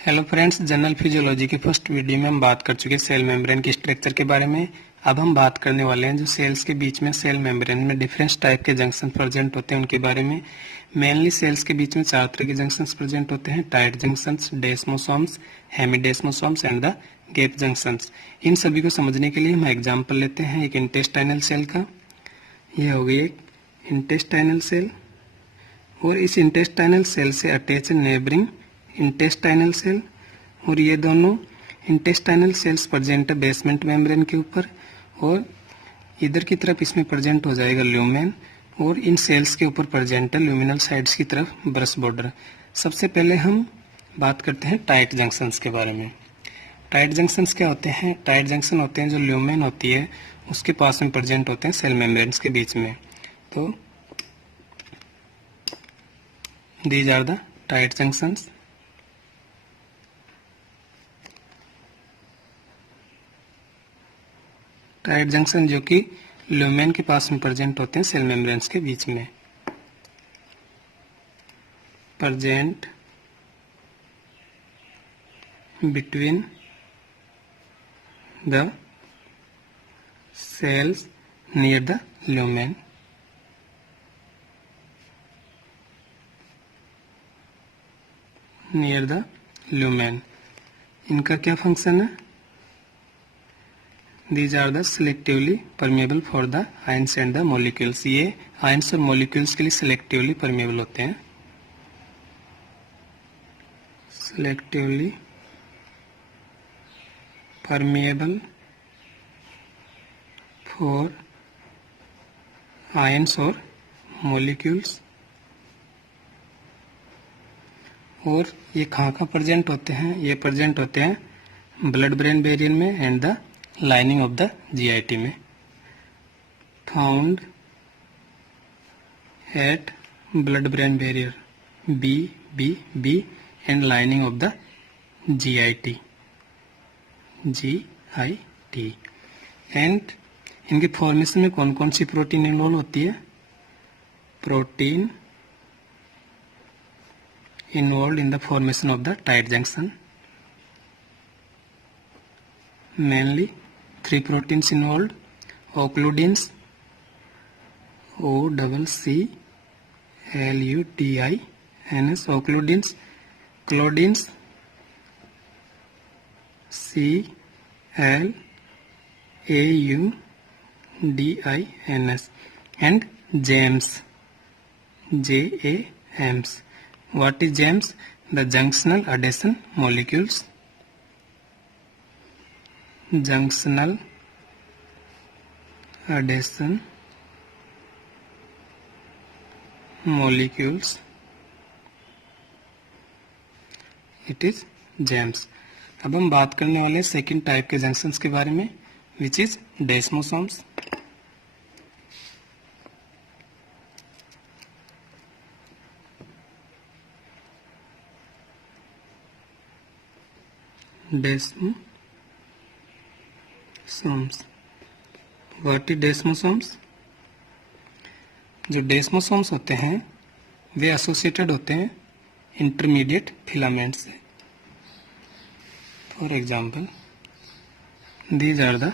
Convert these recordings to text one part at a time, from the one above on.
Hello friends, general physiology के first video में हम बात कर चुके हैं सेल मेम्ब्रेन के स्ट्रक्चर के बारे में। अब हम बात करने वाले हैं जो सेल्स के बीच में सेल मेम्ब्रेन में डिफरेंट टाइप के जंक्शन प्रेजेंट होते हैं उनके बारे में। मेनली सेल्स के बीच में चार तरह के जंक्शंस प्रेजेंट होते हैं: tight junctions, desmosomes, hemidesmosomes and the gap junctions. इन सभी को समझने के लिए हम एग्जाम्पल लेते हैं एक इंटेस्टाइनल सेल का। यह हो गई एक इंटेस्टाइनल सेल और इस इंटेस्टाइनल सेल से अटैच नेबरिंग इंटेस्टाइनल सेल, और ये दोनों इंटेस्टाइनल सेल्स प्रेजेंट है बेसमेंट मेम्ब्रेन के ऊपर, और इधर की तरफ इसमें प्रेजेंट हो जाएगा ल्यूमेन, और इन सेल्स के ऊपर प्रेजेंट है ल्यूमिनल साइड्स की तरफ ब्रश बॉर्डर। सबसे पहले हम बात करते हैं टाइट जंक्शंस के बारे में। टाइट जंक्शंस क्या होते हैं? टाइट जंक्शन होते हैं जो ल्यूमेन होती है उसके पास में प्रेजेंट होते हैं सेल मेम्ब्रेन्स के बीच में। तो these are the tight junctions. Tight junction जो कि ल्यूमेन के पास में प्रेजेंट होते हैं सेल मेम्ब्रेन्स के बीच में। Present between the cells near the lumen. Near the lumen. इनका क्या फंक्शन है? These are the selectively permeable for the ions and the molecules. ये ions और molecules के लिए selectively permeable होते हैं। selectively permeable for ions और molecules। और ये कहाँ कहाँ प्रेजेंट होते हैं? ये प्रेजेंट होते हैं ब्लड ब्रेन बैरियर में and the lining of the GIT में। Found at blood brain barrier BBB and lining of the GIT। And इनके फॉर्मेशन में कौन कौन सी प्रोटीन इन्वॉल्व होती है? Protein involved in the formation of the tight junction. Mainly three proteins involved: occludins, OCCLUDINS, occludins, claudins, CLAUDINS, and JAMS, JAMS. What is JAMS? The junctional adhesion molecules. Junctional adhesion molecules. It is JAMS. अब हम बात करने वाले second type के junctions के बारे में, which is desmosomes. Desmosomes. What is desmosomes? जो डेस्मोसोम्स होते हैं वे एसोसिएटेड होते हैं इंटरमीडिएट फिलामेंट से। For example, these are the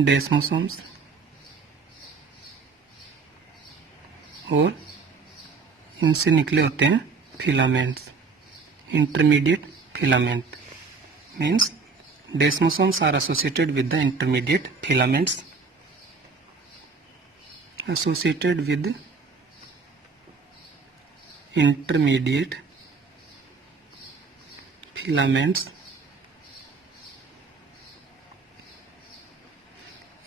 desmosomes, और इनसे निकले होते हैं filaments. Intermediate filament means desmosomes are associated with the intermediate filaments. Associated with intermediate filaments.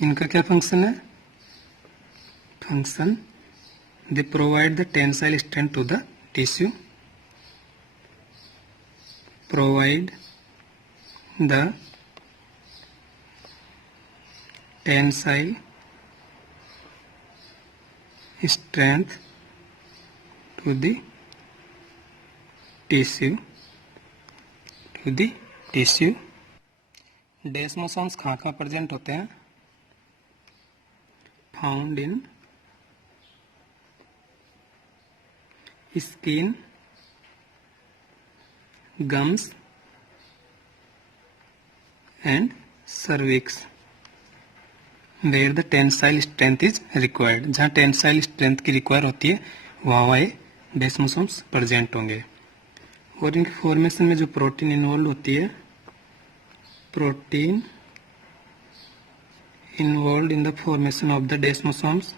इनका क्या फंक्शन है? Function, they provide the tensile strength to the tissue. Provide the tensile strength to the tissue. Desmosomes कहाँ कहाँ present होते हैं? Found in skin gums and cervix where the tensile strength is required. जहाँ tensile strength की require होती है वहाँ ये डेस्मोसोम्स प्रेजेंट होंगे। और इनकी फॉर्मेशन में जो प्रोटीन इन्वॉल्व होती है, protein involve in the formation of the desmosomes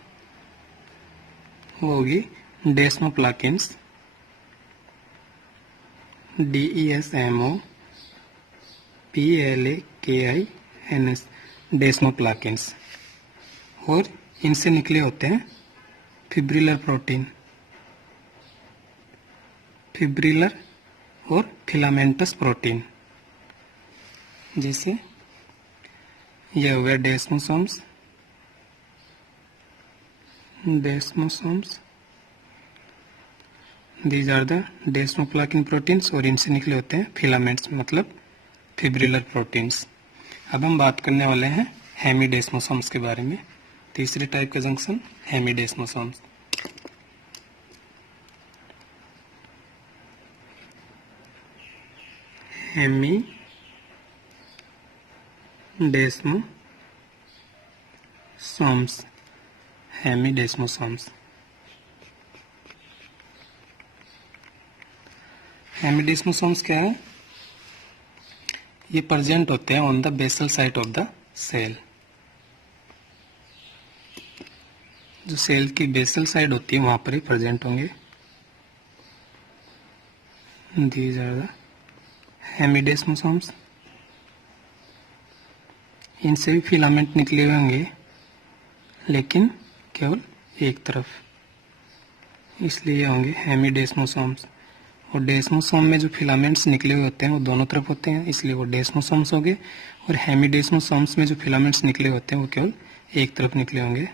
होगी डेस्मोप्लाकिन्स, DESMOPLAKINS, डेस्मोप्लाकिन्स। और इनसे निकले होते हैं फिब्रिलर प्रोटीन, फिब्रिलर और फिलामेंटस प्रोटीन। जैसे यह हो गया desmosomes, these are the desmoplakin proteins. और इनसे निकले होते हैं फिलामेंट्स, मतलब फिब्रिलर प्रोटीन्स। अब हम बात करने वाले हैं हेमीडेस्मोसोम्स के बारे में। तीसरे टाइप का जंक्शन हेमीडेस्मोसोम्स। हेमीडेस्मोसोम्स, हेमीडेस्मोसोम्स। हेमीडेस्मोसोम्स क्या है? ये प्रेजेंट होते हैं on the basal site of the cell. जो सेल की बेसल साइड होती है वहां पर ही प्रेजेंट होंगे। These are the hemidesmosomes. इनसे भी फिलामेंट निकले हुए होंगे, लेकिन केवल एक तरफ, इसलिए होंगे हेमीडेस्मोसोम्स। और डेस्मोसोम में जो फिलामेंट्स निकले हुए होते हैं वो दोनों तरफ होते हैं, इसलिए वो डेस्मोसोम्स होंगे। और हेमीडेस्मोसोम्स में जो फिलामेंट्स निकले होते हैं वो केवल एक तरफ निकले होंगे।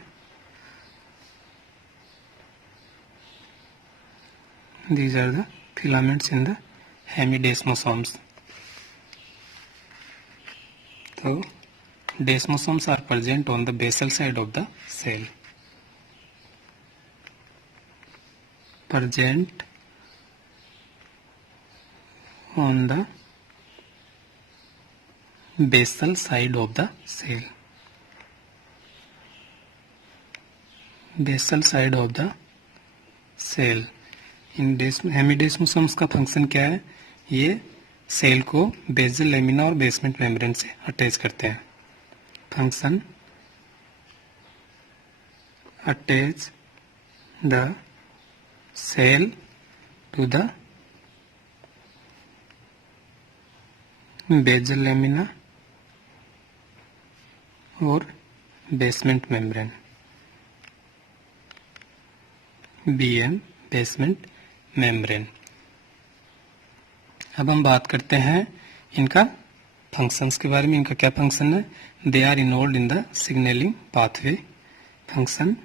These are the filaments in the hemidesmosomes. So, desmosomes are present on the basal side of the cell. Present on the basal side of the cell. Basal side of the cell. इन हेमीडेस्मोसोम्स का function क्या है? ये cell को basal lamina और basement membrane से attach करते हैं। Function attach the cell to the basal lamina और basement membrane, BM, basement membrane. अब हम बात करते हैं इनका फंक्शंस के बारे में। इनका क्या फंक्शन है? They are involve in the signaling pathway. Function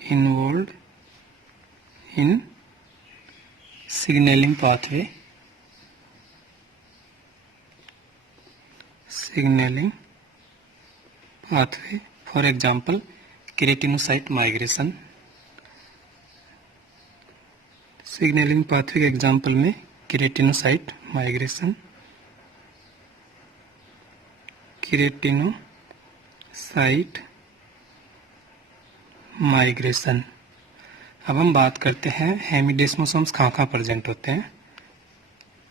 involve in signaling pathway, signaling pathway. For example keratinocyte migration. Signaling pathway के एग्जांपल में केराटिनोसाइट माइग्रेशन, केराटिनोसाइट माइग्रेशन। अब हम बात करते हैं हेमीडेस्मोसोम्स कहाँ कहाँ प्रेजेंट होते हैं।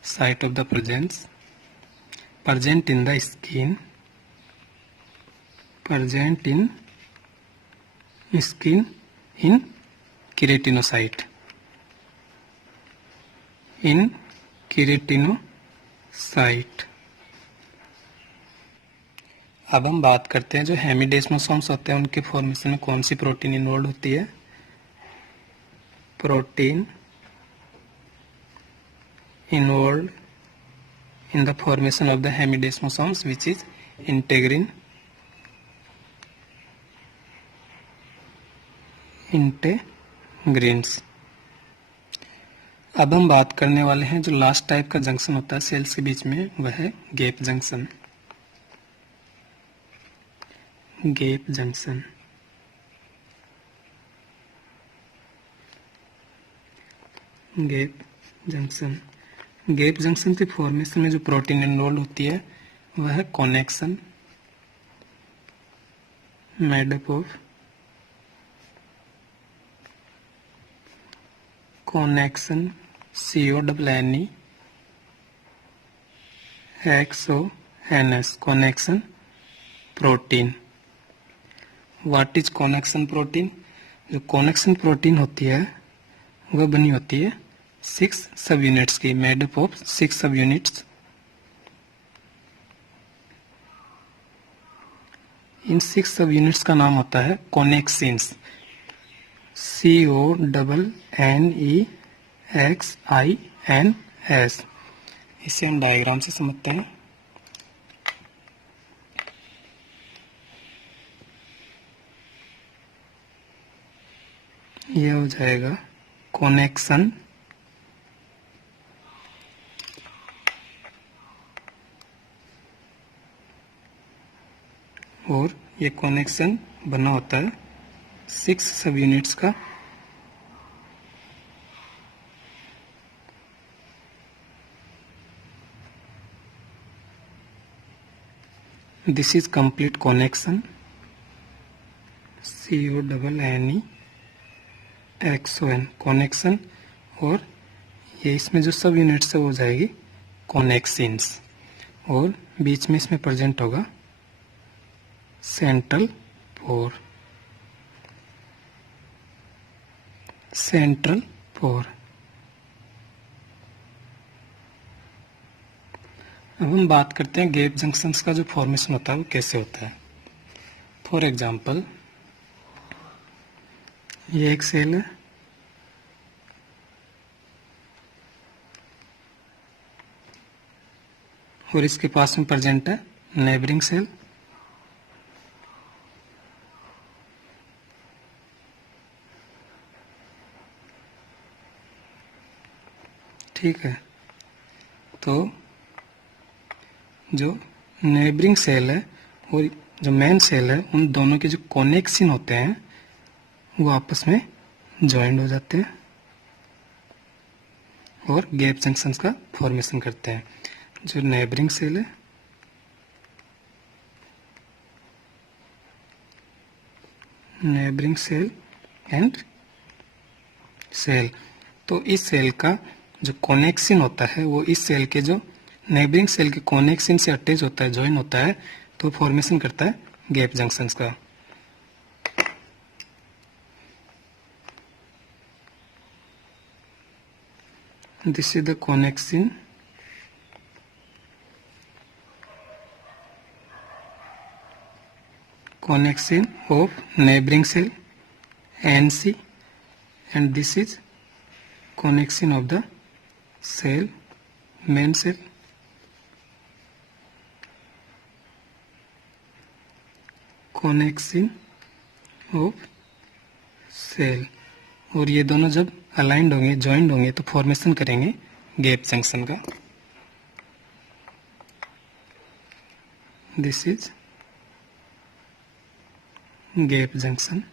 Site of the presence, present in the skin, present in skin in keratinocyte, in keratinocyte. अब हम बात करते हैं जो हेमीडेस्मोसोम्स होते हैं उनके फॉर्मेशन में कौन सी प्रोटीन इन्वॉल्व होती है। Protein involve in the formation of the hemidesmosomes which is integrin, integrins. अब हम बात करने वाले हैं जो लास्ट टाइप का जंक्शन होता है सेल्स के बीच में, वह है gap junction. Gap junction. Gap junction. Gap junction के फॉर्मेशन में जो प्रोटीन इन्वॉल्व होती है वह है connection, made up of connection CONNE XONS connection protein. What is connection protein? जो कनेक्शन प्रोटीन होती है वह बनी होती है 6 सब यूनिट्स की, मेड अप ऑफ 6 सब यूनिट्स। इन 6 सब यूनिट्स का नाम होता है कनेक्सिन्स, CONNEXINS। इसे हम डायग्राम से समझते हैं। यह हो जाएगा कनेक्शन, और ये कनेक्शन बना होता है 6 सब यूनिट्स का। This is complete connection, CONNEXON connection, और ये इसमें जो सब यूनिट्स है वो हो जाएगी कनेक्सिन्स, और बीच में इसमें प्रेजेंट होगा सेंट्रल पोर। सेंट्रल पोर। अब हम बात करते हैं गैप जंक्शंस का जो फॉर्मेशन होता है वो कैसे होता है। फॉर एग्जांपल, ये एक सेल है, और इसके पास में प्रेजेंट है नेबरिंग सेल। ठीक है, तो जो नेबरिंग सेल है और जो मेन सेल है उन दोनों के जो कनेक्शन होते हैं वो आपस में ज्वाइंट हो जाते हैं और गैप जंक्शंस का फॉर्मेशन करते हैं। जो नेबरिंग सेल है, नेबरिंग सेल एंड सेल, तो इस सेल का जो कनेक्शन होता है वो इस सेल के जो नेबरिंग सेल के कनेक्शन से अटैच होता है, ज्वाइन होता है, तो फॉर्मेशन करता है गैप जंक्शंस का। This is the connection of neighboring cell NC, and this is connection of the cell, main cell, connection of cell, और ये दोनों जब अलाइंड होंगे, ज्वाइंट होंगे, तो फॉर्मेशन करेंगे गैप जंक्शन का। This is gap junction.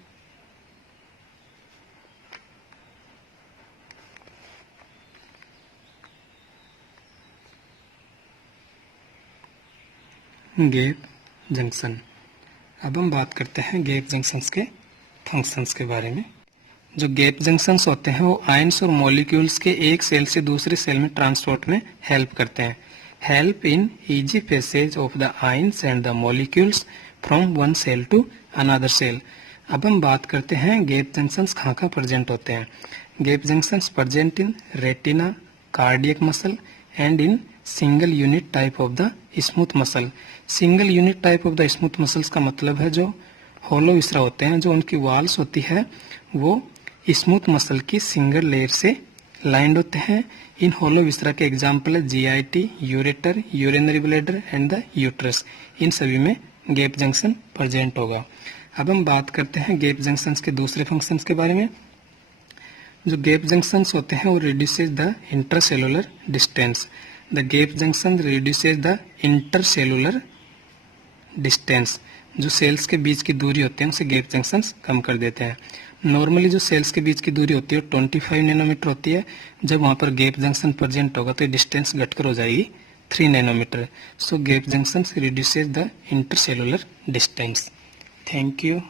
Gap junction. अब हम बात करते हैं गैप जंक्शंस के फंक्शंस के बारे में। जो गैप जंक्शंस होते हैं वो आयंस और मॉलिक्यूल्स के एक सेल से दूसरे सेल में ट्रांसपोर्ट में हेल्प करते हैं। Help in easy passage of the ions and the molecules from one cell to another cell. अब हम बात करते हैं गैप जंक्शंस कहाँ कहाँ प्रेजेंट होते हैं। Gap junctions present in retina, cardiac muscle and in single unit type of the smooth muscle. Single unit type of the smooth muscles का मतलब है जो होलो विसरा होते हैं, जो उनकी वॉल्स होती है वो स्मूथ मसल की सिंगल लेयर से लाइंड होते हैं। इन होलो विसरा के एग्जाम्पल है GIT, ureter, urinary bladder and the uterus. इन सभी में गैप जंक्शन प्रेजेंट होगा। अब हम बात करते हैं गैप जंक्शंस के दूसरे फंक्शंस के बारे में। जो गैप जंक्शंस होते हैं वो reduces the intercellular distance. The gap junction reduces the intercellular distance. जो सेल्स के बीच की दूरी होती है उनसे गैप जंक्शंस कम कर देते हैं। नॉर्मली जो सेल्स के बीच की दूरी होती है 25 नैनोमीटर होती है। जब वहाँ पर गैप जंक्शन प्रेजेंट होगा तो डिस्टेंस घटकर हो जाएगी 3 nanometer. So gap junction reduces the intercellular distance. Thank you.